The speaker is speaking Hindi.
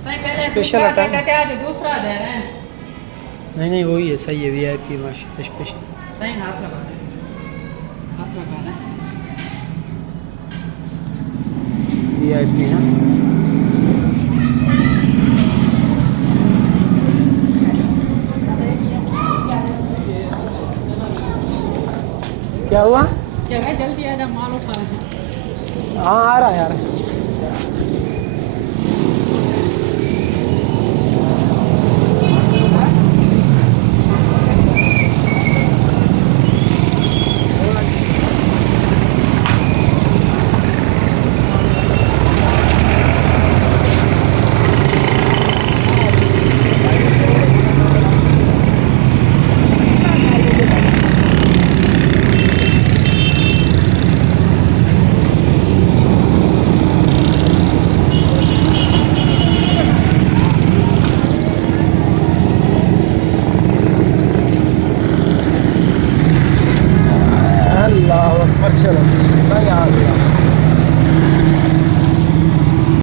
स्पेशल आता है। क्या दूसरा दे रहे हैं। नहीं नहीं वही है, सही है, VIP माशाल्लाह स्पेशल। सही हाथ लगा रहे हाथ लगा रहे VIP है। क्या हुआ? क्या है, जल्दी आ जा, माल उठा रहे हैं। हाँ आ रहा है यार। अल्लाह अकबर, चलो भाई आ गया।